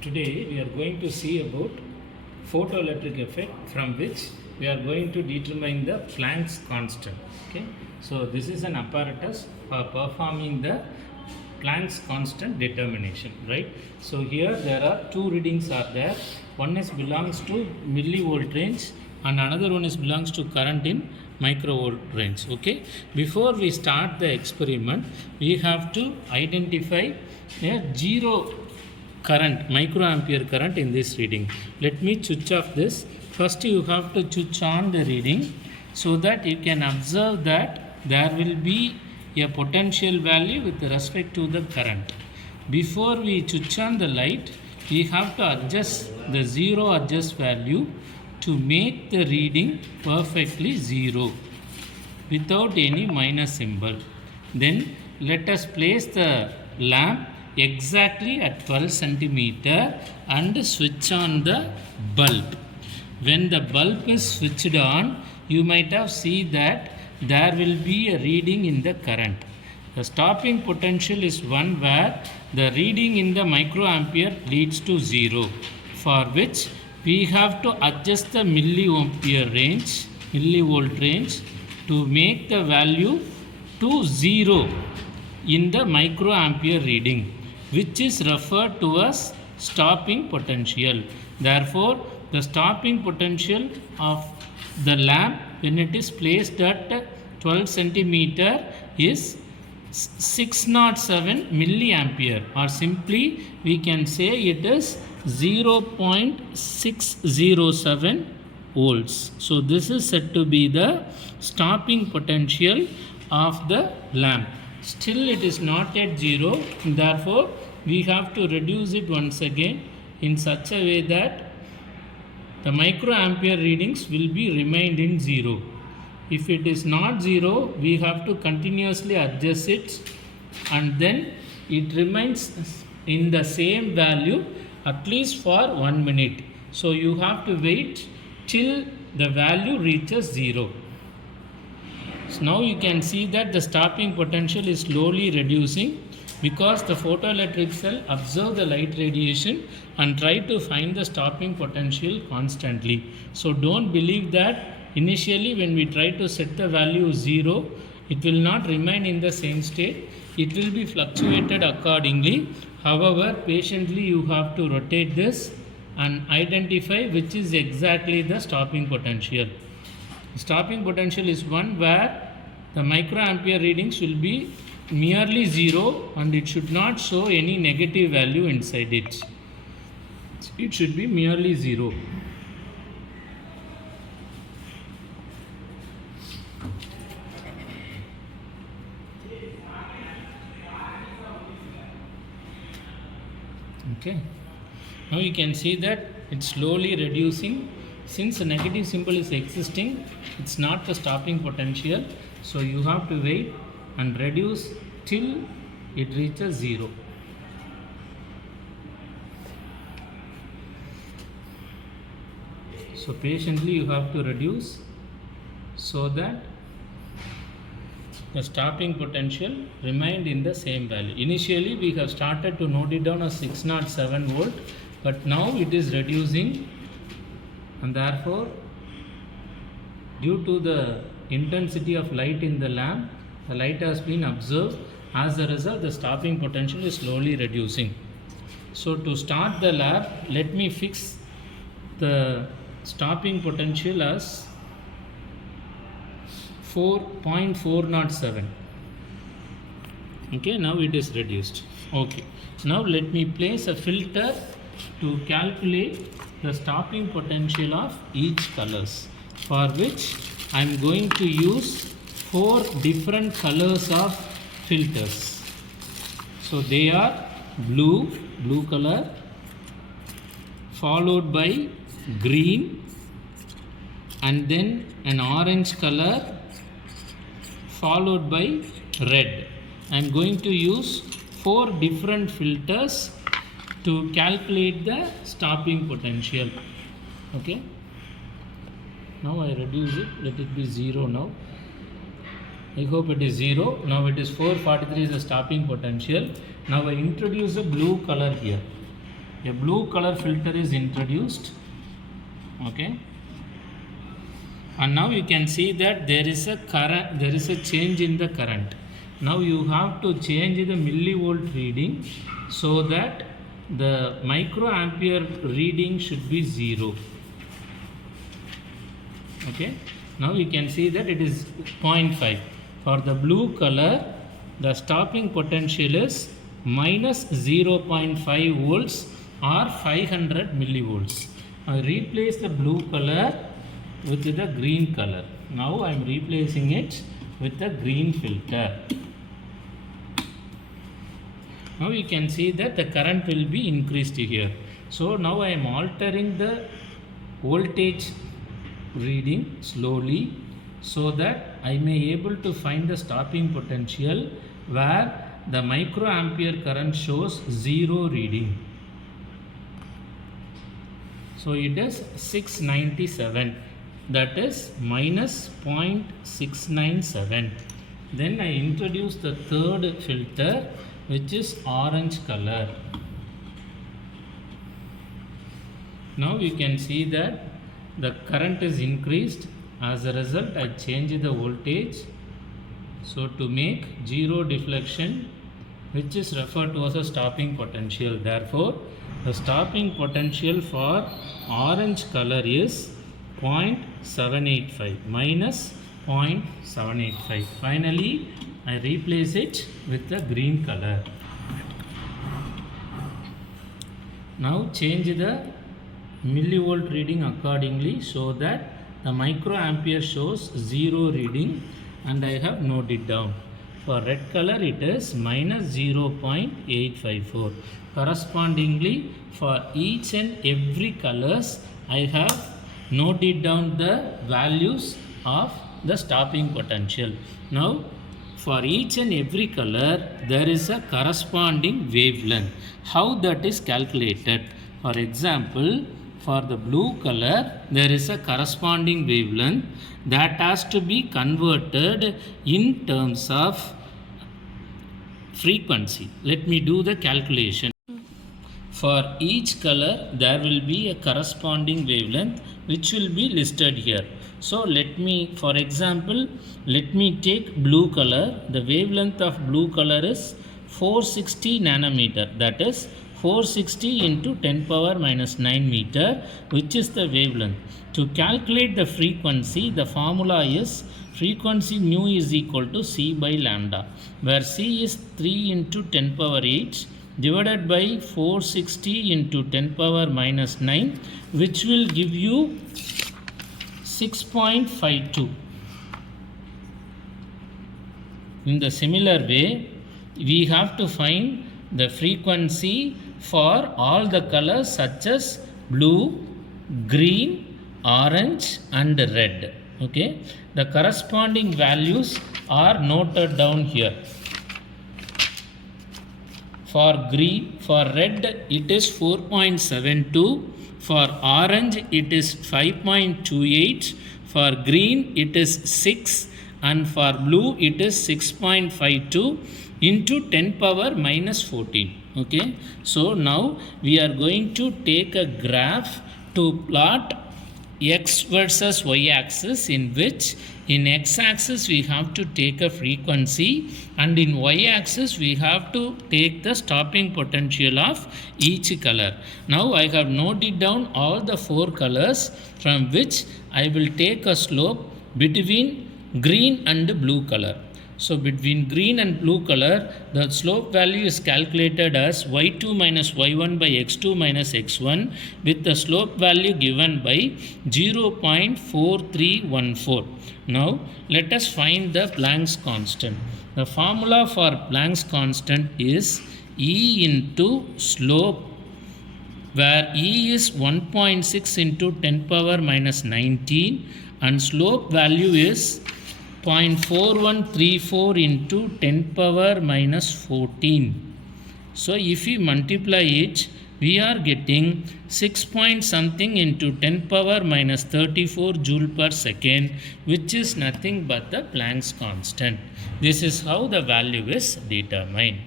Today we are going to see about photoelectric effect from which we are going to determine the Planck's constant. Okay, so this is an apparatus for performing the Planck's constant determination, right? So here there are two readings are there. One is belongs to millivolt range and another one is belongs to current in microvolt range. Okay, before we start the experiment, we have to identify a zero current, microampere current in this reading. Let me switch off this. First you have to switch on the reading so that you can observe that there will be a potential value with respect to the current. Before we switch on the light, we have to adjust the zero adjust value to make the reading perfectly zero without any minus symbol. Then let us place the lamp exactly at 12 centimeter and switch on the bulb. When the bulb is switched on, you might have seen that there will be a reading in the current. The stopping potential is one where the reading in the microampere leads to zero, for which we have to adjust the milliampere range, millivolt range to make the value to zero in the microampere reading, which is referred to as stopping potential. Therefore, the stopping potential of the lamp when it is placed at 12 centimeter is 607 milliampere, or simply we can say it is 0.607 volts. So this is said to be the stopping potential of the lamp. Still it is not at zero, therefore we have to reduce it once again in such a way that the microampere readings will be remained in zero. If it is not zero, we have to continuously adjust it and then it remains in the same value at least for 1 minute. So you have to wait till the value reaches zero. So now you can see that the stopping potential is slowly reducing because the photoelectric cell observe the light radiation and try to find the stopping potential constantly. So don't believe that initially when we try to set the value 0, it will not remain in the same state. It will be fluctuated accordingly. However, patiently you have to rotate this and identify which is exactly the stopping potential. Stopping potential is one where the microampere readings will be merely zero and it should not show any negative value inside it. It should be merely zero. Okay. Now you can see that it's slowly reducing. Since the negative symbol is existing, it's not the stopping potential. So you have to wait and reduce till it reaches zero. So patiently you have to reduce so that the stopping potential remained in the same value. Initially we have started to note it down as 607 volt, but now it is reducing, and therefore due to the intensity of light in the lamp, the light has been observed. As a result, the stopping potential is slowly reducing. So to start the lab, let me fix the stopping potential as 4.407. Okay, now it is reduced. Okay, now let me place a filter to calculate the stopping potential of each colors, for which I am going to use 4 different colors of filters. So they are blue color, followed by green, and then an orange color, followed by red. I am going to use 4 different filters to calculate the stopping potential. Okay. Now I reduce it, let it be 0 now. I hope it is 0. Now it is 443 is the stopping potential. Now I introduce a blue color here. a blue color filter is introduced. Okay, and now you can see that there is a current, there is a change in the current. Now you have to change the millivolt reading so that the microampere reading should be 0. Okay, now you can see that it is 0.5. For the blue color, the stopping potential is minus 0.5 volts or 500 millivolts. I replace the blue color with the green color. Now I am replacing it with the green filter. Now you can see that the current will be increased here. So now I am altering the voltage reading slowly so that I may able to find the stopping potential where the microampere current shows 0 reading. So it is 697, that is minus 0.697. Then I introduce the third filter, which is orange color. Now you can see that the current is increased. As a result, I change the voltage. So to make 0 deflection, which is referred to as a stopping potential. Therefore, the stopping potential for orange color is 0.785 minus 0.785. Finally, I replace it with the green color. Now change the millivolt reading accordingly so that the microampere shows 0 reading, and I have noted down. For red color it is minus 0.854. Correspondingly, for each and every colors I have noted down the values of the stopping potential. Now for each and every color there is a corresponding wavelength. How that is calculated? For example, for the blue color there is a corresponding wavelength that has to be converted in terms of frequency. Let me do the calculation. For each color there will be a corresponding wavelength which will be listed here. So let me, for example, let me take blue color. The wavelength of blue color is 460 nanometer, that is 460 into 10 power minus 9 meter, which is the wavelength. To calculate the frequency, the formula is frequency nu is equal to C by lambda, where C is 3 into 10 power 8 divided by 460 into 10 power minus 9, which will give you 6.52. In the similar way, we have to find the frequency for all the colors such as blue, green, orange and red. Okay, the corresponding values are noted down here. For green, for red it is 4.72, for orange it is 5.28, for green it is 6, and for blue it is 6.52 into 10 power minus 14. Okay, so now we are going to take a graph to plot x versus y axis, in which in x axis we have to take a frequency and in y axis we have to take the stopping potential of each color. Now I have noted down all the 4 colors from which I will take a slope between green and blue color. So between green and blue color, the slope value is calculated as y2 minus y1 by x2 minus x1 with the slope value given by 0.4314. Now let us find the Planck's constant. The formula for Planck's constant is E into slope, where E is 1.6 into 10 power minus 19 and slope value is 0.4134 into 10 power minus 14. So if we multiply it, we are getting 6 point something into 10 power minus 34 joule per second, which is nothing but the Planck's constant. This is how the value is determined.